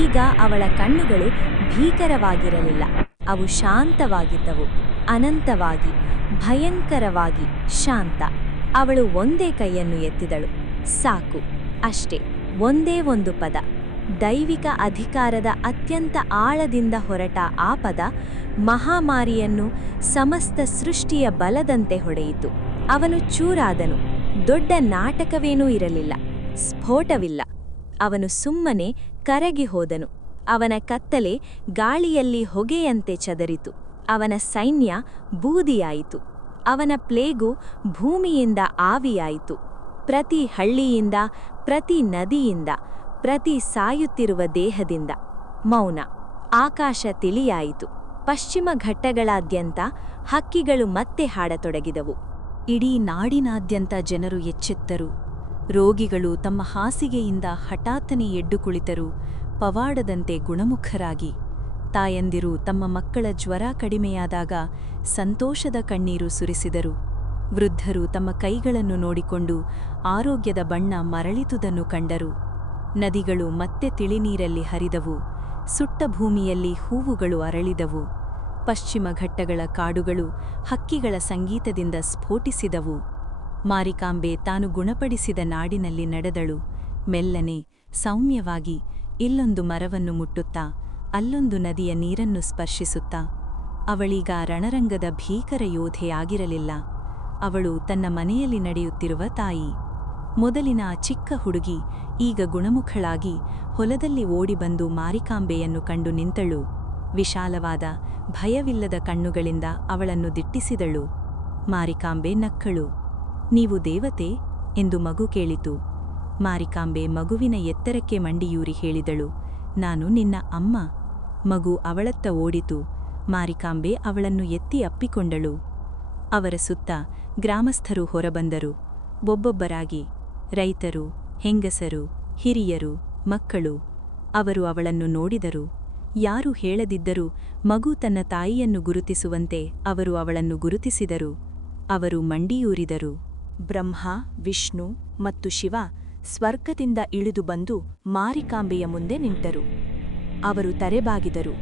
ಈಗ ಅವಳ ಕಣ್ಣುಗಳು ಭೀಕರವಾಗಿರಲಿಲ್ಲ, ಅವು ಶಾಂತವಾಗಿದ್ದವು, ಅನಂತವಾಗಿ, ಭಯಂಕರವಾಗಿ ಶಾಂತ. ಅವಳು ಒಂದೇ ಕೈಯನ್ನು ಎತ್ತಿದಳು. ಸಾಕು, ಅಷ್ಟೇ, ಒಂದೇ ಒಂದು ಪದ. ದೈವಿಕ ಅಧಿಕಾರದ ಅತ್ಯಂತ ಆಳದಿಂದ ಹೊರಟ ಆ ಪದ ಮಹಾಮಾರಿಯನ್ನು ಸಮಸ್ತ ಸೃಷ್ಟಿಯ ಬಲದಂತೆ ಹೊಡೆಯಿತು. ಅವನು ಚೂರಾದನು. ದೊಡ್ಡ ನಾಟಕವೇನೂ ಇರಲಿಲ್ಲ, ಸ್ಫೋಟವಿಲ್ಲ. ಅವನು ಸುಮ್ಮನೆ ಕರಗಿ ಹೋದನು. ಅವನ ಕತ್ತಲೆ ಗಾಳಿಯಲ್ಲಿ ಹೊಗೆಯಂತೆ ಚದರಿತು. ಅವನ ಸೈನ್ಯ ಬೂದಿಯಾಯಿತು. ಅವನ ಪ್ಲೇಗು ಭೂಮಿಯಿಂದ ಆವಿಯಾಯಿತು. ಪ್ರತಿ ಹಳ್ಳಿಯಿಂದ, ಪ್ರತಿ ನದಿಯಿಂದ, ಪ್ರತಿ ಸಾಯುತ್ತಿರುವ ದೇಹದಿಂದ ಮೌನ. ಆಕಾಶ ತಿಳಿಯಾಯಿತು. ಪಶ್ಚಿಮ ಘಟ್ಟಗಳಾದ್ಯಂತ ಹಕ್ಕಿಗಳು ಮತ್ತೆ ಹಾಡತೊಡಗಿದವು. ಇಡೀ ನಾಡಿನಾದ್ಯಂತ ಜನರು ಎಚ್ಚೆತ್ತರು. ರೋಗಿಗಳು ತಮ್ಮ ಹಾಸಿಗೆಯಿಂದ ಹಠಾತ್ತನೆ ಎದ್ದು ಕುಳಿತರು, ಪವಾಡದಂತೆ ಗುಣಮುಖರಾಗಿ. ತಾಯಂದಿರು ತಮ್ಮ ಮಕ್ಕಳ ಜ್ವರ ಕಡಿಮೆಯಾದಾಗ ಸಂತೋಷದ ಕಣ್ಣೀರು ಸುರಿಸಿದರು. ವೃದ್ಧರು ತಮ್ಮ ಕೈಗಳನ್ನು ನೋಡಿಕೊಂಡು ಆರೋಗ್ಯದ ಬಣ್ಣ ಮರಳಿದುದನ್ನು ಕಂಡರು. ನದಿಗಳು ಮತ್ತೆ ತಿಳಿನೀರಲ್ಲಿ ಹರಿದವು. ಸುಟ್ಟ ಭೂಮಿಯಲ್ಲಿ ಹೂವುಗಳು ಅರಳಿದವು. ಪಶ್ಚಿಮ ಘಟ್ಟಗಳ ಕಾಡುಗಳು ಹಕ್ಕಿಗಳ ಸಂಗೀತದಿಂದ ಸ್ಫೋಟಿಸಿದವು. ಮಾರಿಕಾಂಬೆ ತಾನು ಗುಣಪಡಿಸಿದ ನಾಡಿನಲ್ಲಿ ನಡೆದಳು, ಮೆಲ್ಲನೆ, ಸೌಮ್ಯವಾಗಿ, ಇಲ್ಲೊಂದು ಮರವನ್ನು ಮುಟ್ಟುತ್ತಾ, ಅಲ್ಲೊಂದು ನದಿಯ ನೀರನ್ನು ಸ್ಪರ್ಶಿಸುತ್ತಾ. ಅವಳೀಗ ರಣರಂಗದ ಭೀಕರ ಯೋಧೆಯಾಗಿರಲಿಲ್ಲ. ಅವಳು ತನ್ನ ಮನೆಯಲ್ಲಿ ನಡೆಯುತ್ತಿರುವ ತಾಯಿ. ಮೊದಲಿನ ಆ ಚಿಕ್ಕ ಹುಡುಗಿ ಈಗ ಗುಣಮುಖಳಾಗಿ ಹೊಲದಲ್ಲಿ ಓಡಿಬಂದು ಮಾರಿಕಾಂಬೆಯನ್ನು ಕಂಡು ನಿಂತಳು. ವಿಶಾಲವಾದ, ಭಯವಿಲ್ಲದ ಕಣ್ಣುಗಳಿಂದ ಅವಳನ್ನು ದಿಟ್ಟಿಸಿದಳು. ಮಾರಿಕಾಂಬೆ ನಕ್ಕಳು. ನೀವು ದೇವತೆ ಎಂದು ಮಗು ಕೇಳಿತು. ಮಾರಿಕಾಂಬೆ ಮಗುವಿನ ಎತ್ತರಕ್ಕೆ ಮಂಡಿಯೂರಿ ಹೇಳಿದಳು, ನಾನು ನಿನ್ನ ಅಮ್ಮ. ಮಗು ಅವಳತ್ತ ಓಡಿತು. ಮಾರಿಕಾಂಬೆ ಅವಳನ್ನು ಎತ್ತಿ ಅಪ್ಪಿಕೊಂಡಳು. ಅವರ ಸುತ್ತ ಗ್ರಾಮಸ್ಥರು ಹೊರಬಂದರು, ಒಬ್ಬೊಬ್ಬರಾಗಿ. ರೈತರು, ಹೆಂಗಸರು, ಹಿರಿಯರು, ಮಕ್ಕಳು. ಅವರು ಅವಳನ್ನು ನೋಡಿದರು. ಯಾರು ಹೇಳದಿದ್ದರೂ ಮಗು ತನ್ನ ತಾಯಿಯನ್ನು ಗುರುತಿಸುವಂತೆ ಅವರು ಅವಳನ್ನು ಗುರುತಿಸಿದರು. ಅವರು ಮಂಡಿಯೂರಿದರು. ಬ್ರಹ್ಮ, ವಿಷ್ಣು ಮತ್ತು ಶಿವ ಸ್ವರ್ಗದಿಂದ ಇಳಿದು ಬಂದು ಮಾರಿಕಾಂಬೆಯ ಮುಂದೆ ನಿಂತರು. ಅವರು ತಲೆಬಾಗಿದರು.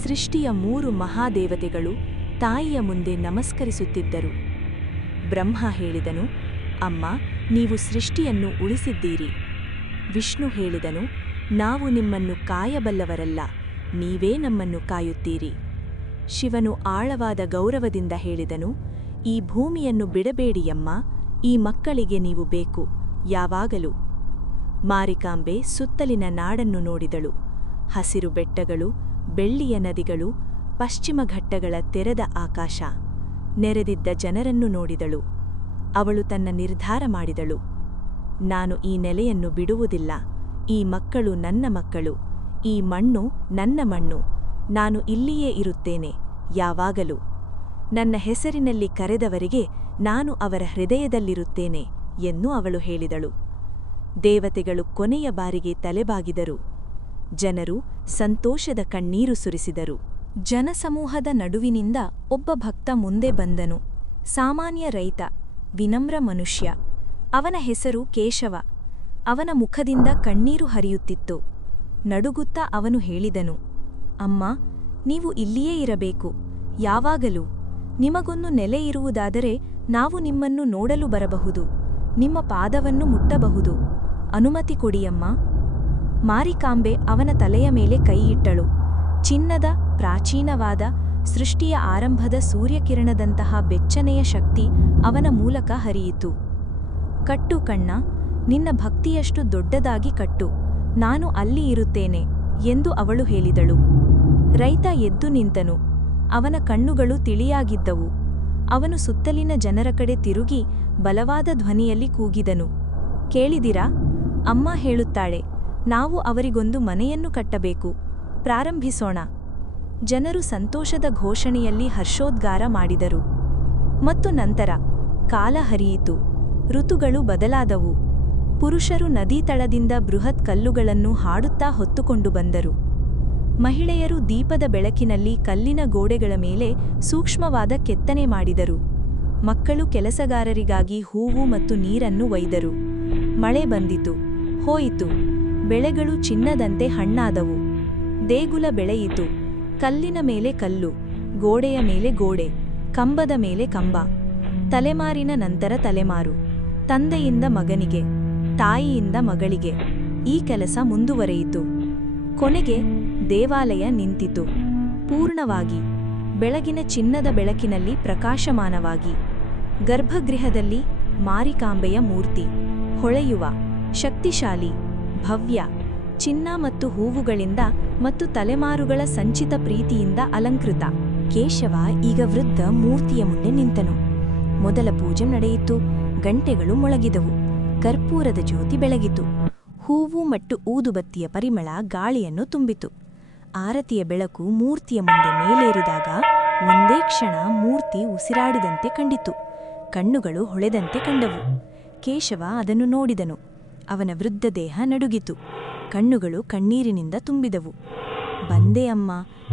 ಸೃಷ್ಟಿಯ 3 ಮಹಾದೇವತೆಗಳು ತಾಯಿಯ ಮುಂದೆ ನಮಸ್ಕರಿಸುತ್ತಿದ್ದರು. ಬ್ರಹ್ಮ ಹೇಳಿದನು, ಅಮ್ಮ, ನೀವು ಸೃಷ್ಟಿಯನ್ನು ಉಳಿಸಿದ್ದೀರಿ. ವಿಷ್ಣು ಹೇಳಿದನು, ನಾವು ನಿಮ್ಮನ್ನು ಕಾಯಬಲ್ಲವರಲ್ಲ, ನೀವೇ ನಮ್ಮನ್ನು ಕಾಯುತ್ತೀರಿ. ಶಿವನು ಆಳವಾದ ಗೌರವದಿಂದ ಹೇಳಿದನು, ಈ ಭೂಮಿಯನ್ನು ಬಿಡಬೇಡಿಯಮ್ಮ, ಈ ಮಕ್ಕಳಿಗೆ ನೀವು ಬೇಕು, ಯಾವಾಗಲೂ. ಮಾರಿಕಾಂಬೆ ಸುತ್ತಲಿನ ನಾಡನ್ನು ನೋಡಿದಳು. ಹಸಿರು ಬೆಟ್ಟಗಳು, ಬೆಳ್ಳಿಯ ನದಿಗಳು, ಪಶ್ಚಿಮ ಘಟ್ಟಗಳ ತೆರೆದ ಆಕಾಶ. ನೆರೆದಿದ್ದ ಜನರನ್ನು ನೋಡಿದಳು. ಅವಳು ತನ್ನ ನಿರ್ಧಾರ ಮಾಡಿದಳು, ನಾನು ಈ ನೆಲೆಯನ್ನು ಬಿಡುವುದಿಲ್ಲ. ಈ ಮಕ್ಕಳು ನನ್ನ ಮಕ್ಕಳು, ಈ ಮಣ್ಣು ನನ್ನ ಮಣ್ಣು. ನಾನು ಇಲ್ಲಿಯೇ ಇರುತ್ತೇನೆ, ಯಾವಾಗಲೂ. ನನ್ನ ಹೆಸರಿನಲ್ಲಿ ಕರೆದವರಿಗೆ ನಾನು ಅವರ ಹೃದಯದಲ್ಲಿರುತ್ತೇನೆ ಎಂದು ಅವಳು ಹೇಳಿದಳು. ದೇವತೆಗಳು ಕೊನೆಯ ಬಾರಿಗೆ ತಲೆಬಾಗಿದರು. ಜನರು ಸಂತೋಷದ ಕಣ್ಣೀರು ಸುರಿಸಿದರು. ಜನಸಮೂಹದ ನಡುವಿನಿಂದ ಒಬ್ಬ ಭಕ್ತ ಮುಂದೆ ಬಂದನು. ಸಾಮಾನ್ಯ ರೈತ, ವಿನಮ್ರ ಮನುಷ್ಯ. ಅವನ ಹೆಸರು ಕೇಶವ. ಅವನ ಮುಖದಿಂದ ಕಣ್ಣೀರು ಹರಿಯುತ್ತಿತ್ತು. ನಡುಗುತ್ತಾ ಅವನು ಹೇಳಿದನು, ಅಮ್ಮ, ನೀವು ಇಲ್ಲಿಯೇ ಇರಬೇಕು, ಯಾವಾಗಲೂ. ನಿಮಗೊಂದು ನೆಲೆ ಇರುವುದಾದರೆ ನಾವು ನಿಮ್ಮನ್ನು ನೋಡಲು ಬರಬಹುದು, ನಿಮ್ಮ ಪಾದವನ್ನು ಮುಟ್ಟಬಹುದು. ಅನುಮತಿ ಕೊಡಿಯಮ್ಮ. ಮಾರಿಕಾಂಬೆ ಅವನ ತಲೆಯ ಮೇಲೆ ಕೈಯಿಟ್ಟಳು. ಚಿನ್ನದ, ಪ್ರಾಚೀನವಾದ, ಸೃಷ್ಟಿಯ ಆರಂಭದ ಸೂರ್ಯಕಿರಣದಂತಹ ಬೆಚ್ಚನೆಯ ಶಕ್ತಿ ಅವನ ಮೂಲಕ ಹರಿಯಿತು. ಕಟ್ಟು ಕಣ್ಣ, ನಿನ್ನ ಭಕ್ತಿಯಷ್ಟು ದೊಡ್ಡದಾಗಿ ಕಟ್ಟು, ನಾನು ಅಲ್ಲಿ ಇರುತ್ತೇನೆ ಎಂದು ಅವಳು ಹೇಳಿದಳು. ರೈತ ಎದ್ದು ನಿಂತನು. ಅವನ ಕಣ್ಣುಗಳು ತಿಳಿಯಾಗಿದ್ದವು. ಅವನು ಸುತ್ತಲಿನ ಜನರ ಕಡೆ ತಿರುಗಿ ಬಲವಾದ ಧ್ವನಿಯಲ್ಲಿ ಕೂಗಿದನು, ಕೇಳಿದಿರಾ? ಅಮ್ಮ ಹೇಳುತ್ತಾಳೆ, ನಾವು ಅವರಿಗೊಂದು ಮನೆಯನ್ನು ಕಟ್ಟಬೇಕು, ಪ್ರಾರಂಭಿಸೋಣ. ಜನರು ಸಂತೋಷದ ಘೋಷಣೆಯಲ್ಲಿ ಹರ್ಷೋದ್ಗಾರ ಮಾಡಿದರು. ಮತ್ತು ನಂತರ ಕಾಲ ಹರಿಯಿತು. ಋತುಗಳು ಬದಲಾದವು. ಪುರುಷರು ನದೀತಳದಿಂದ ಬೃಹತ್ ಕಲ್ಲುಗಳನ್ನು ಹಾಡುತ್ತಾ ಹೊತ್ತುಕೊಂಡು ಬಂದರು. ಮಹಿಳೆಯರು ದೀಪದ ಬೆಳಕಿನಲ್ಲಿ ಕಲ್ಲಿನ ಗೋಡೆಗಳ ಮೇಲೆ ಸೂಕ್ಷ್ಮವಾದ ಕೆತ್ತನೆ ಮಾಡಿದರು. ಮಕ್ಕಳು ಕೆಲಸಗಾರರಿಗಾಗಿ ಹೂವು ಮತ್ತು ನೀರನ್ನು ಒಯ್ದರು. ಮಳೆ ಬಂದಿತು, ಹೋಯಿತು. ಬೆಳೆಗಳು ಚಿನ್ನದಂತೆ ಹಣ್ಣಾದವು. ದೇಗುಲ ಬೆಳೆಯಿತು. ಕಲ್ಲಿನ ಮೇಲೆ ಕಲ್ಲು, ಗೋಡೆಯ ಮೇಲೆ ಗೋಡೆ, ಕಂಬದ ಮೇಲೆ ಕಂಬ. ತಲೆಮಾರಿನ ನಂತರ ತಲೆಮಾರು, ತಂದೆಯಿಂದ ಮಗನಿಗೆ, ತಾಯಿಯಿಂದ ಮಗಳಿಗೆ ಈ ಕೆಲಸ ಮುಂದುವರೆಯಿತು. ಕೊನೆಗೆ ದೇವಾಲಯ ನಿಂತಿತು, ಪೂರ್ಣವಾಗಿ, ಬೆಳಗಿನ ಚಿನ್ನದ ಬೆಳಕಿನಲ್ಲಿ ಪ್ರಕಾಶಮಾನವಾಗಿ. ಗರ್ಭಗೃಹದಲ್ಲಿ ಮಾರಿಕಾಂಬೆಯ ಮೂರ್ತಿ, ಹೊಳೆಯುವ, ಶಕ್ತಿಶಾಲಿ, ಭವ್ಯ, ಚಿನ್ನ ಮತ್ತು ಹೂವುಗಳಿಂದ ಮತ್ತು ತಲೆಮಾರುಗಳ ಸಂಚಿತ ಪ್ರೀತಿಯಿಂದ ಅಲಂಕೃತ. ಕೇಶವ ಈಗ ವೃದ್ಧ ಮೂರ್ತಿಯ ಮುಂದೆ ನಿಂತನು. ಮೊದಲ ಪೂಜೆ ನಡೆಯಿತು. ಗಂಟೆಗಳು ಮೊಳಗಿದವು. ಕರ್ಪೂರದ ಜ್ಯೋತಿ ಬೆಳಗಿತು. ಹೂವು ಮತ್ತು ಊದುಬತ್ತಿಯ ಪರಿಮಳ ಗಾಳಿಯನ್ನು ತುಂಬಿತು. ಆರತಿಯ ಬೆಳಕು ಮೂರ್ತಿಯ ಮುಂದೆ ಮೇಲೇರಿದಾಗ ಒಂದೇ ಕ್ಷಣ ಮೂರ್ತಿ ಉಸಿರಾಡಿದಂತೆ ಕಂಡಿತು. ಕಣ್ಣುಗಳು ಹೊಳೆದಂತೆ ಕಂಡವು. ಕೇಶವ ಅದನ್ನು ನೋಡಿದನು. ಅವನ ವೃದ್ಧ ದೇಹ ನಡುಗಿತು. ಕಣ್ಣುಗಳು ಕಣ್ಣೀರಿನಿಂದ ತುಂಬಿದವು. ಬಂದೆ ಅಮ್ಮ,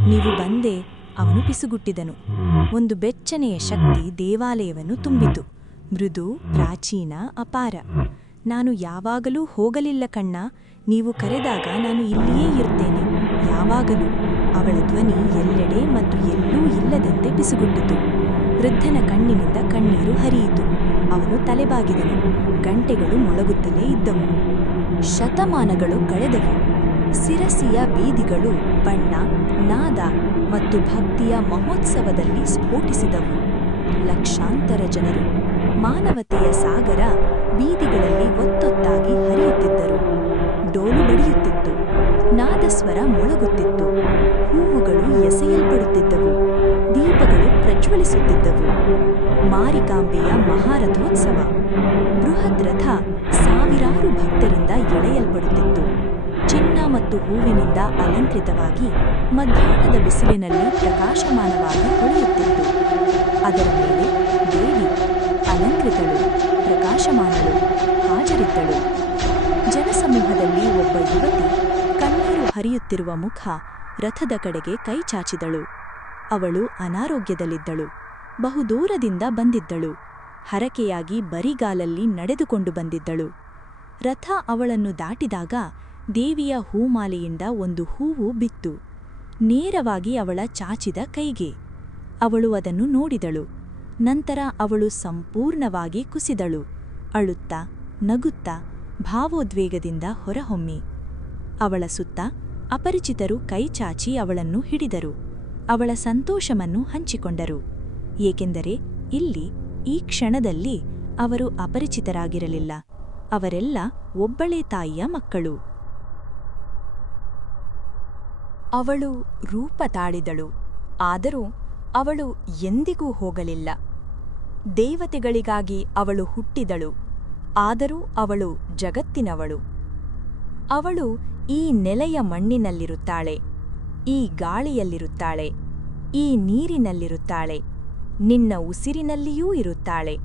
ನೀವು ಬಂದೆ, ಅವನು ಪಿಸುಗುಟ್ಟಿದನು. ಒಂದು ಬೆಚ್ಚನೆಯ ಶಕ್ತಿ ದೇವಾಲಯವನ್ನು ತುಂಬಿತು. ಮೃದು, ಪ್ರಾಚೀನ, ಅಪಾರ. ನಾನು ಯಾವಾಗಲೂ ಹೋಗಲಿಲ್ಲ ಕಣ್ಣ, ನೀವು ಕರೆದಾಗ ನಾನು ಇಲ್ಲಿಯೇ ಇರ್ತೇನೆ, ಯಾವಾಗಲೂ. ಅವಳ ಧ್ವನಿ ಎಲ್ಲೆಡೆ ಮತ್ತು ಎಲ್ಲೂ ಇಲ್ಲದಂತೆ ಪಿಸುಗುಟ್ಟಿತು. ವೃದ್ಧನ ಕಣ್ಣಿನಿಂದ ಕಣ್ಣೀರು ಹರಿಯಿತು. ಅವನು ತಲೆಬಾಗಿದನು. ಗಂಟೆಗಳು ಮೊಳಗುತ್ತಲೇ ಇದ್ದವು. ಶತಮಾನಗಳು ಕಳೆದವು. ಸಿರಸಿಯ ಬೀದಿಗಳು ಬಣ್ಣ, ನಾದ ಮತ್ತು ಭಕ್ತಿಯ ಮಹೋತ್ಸವದಲ್ಲಿ ಸ್ಫೋಟಿಸಿದವು. ಲಕ್ಷಾಂತರ ಜನರು, ಮಾನವತೆಯ ಸಾಗರ, ಬೀದಿಗಳಲ್ಲಿ ಒತ್ತೊತ್ತಾಗಿ ಹರಿಯುತ್ತಿದ್ದರು. ಡೋಲು ಬಡಿಯುತ್ತಿತ್ತು. ನಾದಸ್ವರ ಮೊಳಗುತ್ತಿತ್ತು. ಹೂವುಗಳು ಎಸೆಯಲ್ಪಡುತ್ತಿದ್ದವು. ದೀಪಗಳು ಪ್ರಜ್ವಲಿಸುತ್ತಿದ್ದವು. ಮಾರಿಕಾಂಬೆಯ ಮಹಾರಥೋತ್ಸವ. ಬೃಹತ್ ರಥ ಸಾವಿರಾರು ಭಕ್ತರಿಂದ ಎಳೆಯಲ್ಪಡುತ್ತಿತ್ತು. ಚಿನ್ನ ಮತ್ತು ಹೂವಿನಿಂದ ಅಲಂಕೃತವಾಗಿ ಮಧ್ಯಾಹ್ನದ ಬಿಸಿಲಿನಲ್ಲಿ ಪ್ರಕಾಶಮಾನವಾಗಿ ಹೊಳೆಯುತ್ತಿತ್ತು. ಅದರ ಮೇಲೆ ದೇವಿ, ಅಲಂಕೃತಳು, ಪ್ರಕಾಶಮಾನಳು, ಹಾಜರಿದ್ದಳು. ಜನಸಮೂಹದಲ್ಲಿ ಒಬ್ಬ ಯುವತಿ, ಕಣ್ಣೀರು ಹರಿಯುತ್ತಿರುವ ಮುಖ, ರಥದ ಕಡೆಗೆ ಕೈ ಚಾಚಿದಳು. ಅವಳು ಅನಾರೋಗ್ಯದಲ್ಲಿದ್ದಳು. ಬಹುದೂರದಿಂದ ಬಂದಿದ್ದಳು. ಹರಕೆಯಾಗಿ ಬರಿಗಾಲಲ್ಲಿ ನಡೆದುಕೊಂಡು ಬಂದಿದ್ದಳು. ರಥ ಅವಳನ್ನು ದಾಟಿದಾಗ ದೇವಿಯ ಹೂಮಾಲೆಯಿಂದ ಒಂದು ಹೂವು ಬಿತ್ತು, ನೇರವಾಗಿ ಅವಳ ಚಾಚಿದ ಕೈಗೆ. ಅವಳು ಅದನ್ನು ನೋಡಿದಳು. ನಂತರ ಅವಳು ಸಂಪೂರ್ಣವಾಗಿ ಕುಸಿದಳು, ಅಳುತ್ತಾ, ನಗುತ್ತಾ, ಭಾವೋದ್ವೇಗದಿಂದ ಹೊರಹೊಮ್ಮಿ. ಅವಳ ಸುತ್ತ ಅಪರಿಚಿತರು ಕೈಚಾಚಿ ಅವಳನ್ನು ಹಿಡಿದರು. ಅವಳ ಸಂತೋಷವನ್ನು ಹಂಚಿಕೊಂಡರು. ಏಕೆಂದರೆ ಇಲ್ಲಿ, ಈ ಕ್ಷಣದಲ್ಲಿ ಅವರು ಅಪರಿಚಿತರಾಗಿರಲಿಲ್ಲ. ಅವರೆಲ್ಲ ಒಬ್ಬಳೇ ತಾಯಿಯ ಮಕ್ಕಳು. ಅವಳು ರೂಪ ತಾಳಿದಳು, ಆದರೂ ಅವಳು ಎಂದಿಗೂ ಹೋಗಲಿಲ್ಲ. ದೇವತೆಗಳಿಗಾಗಿ ಅವಳು ಹುಟ್ಟಿದಳು, ಆದರೂ ಅವಳು ಜಗತ್ತಿನವಳು. ಅವಳು ಈ ನೆಲೆಯ ಮಣ್ಣಿನಲ್ಲಿರುತ್ತಾಳೆ, ಈ ಗಾಳಿಯಲ್ಲಿರುತ್ತಾಳೆ, ಈ ನೀರಿನಲ್ಲಿರುತ್ತಾಳೆ, ನಿನ್ನ ಉಸಿರಿನಲ್ಲಿಯೂ ಇರುತ್ತಾಳೆ.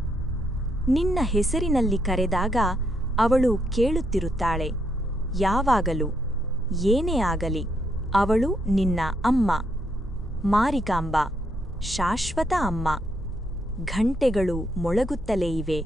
ನಿನ್ನ ಹೆಸರಿನಲ್ಲಿ ಕರೆದಾಗ ಅವಳು ಕೇಳುತ್ತಿರುತ್ತಾಳೆ. ಯಾವಾಗಲೂ, ಏನೇ ಆಗಲಿ, ಅವಳು ನಿನ್ನ ಅಮ್ಮ. ಮಾರಿಕಾಂಬ, ಶಾಶ್ವತ ಅಮ್ಮ. ಘಂಟೆಗಳು ಮೊಳಗುತ್ತಲೇ ಇವೆ.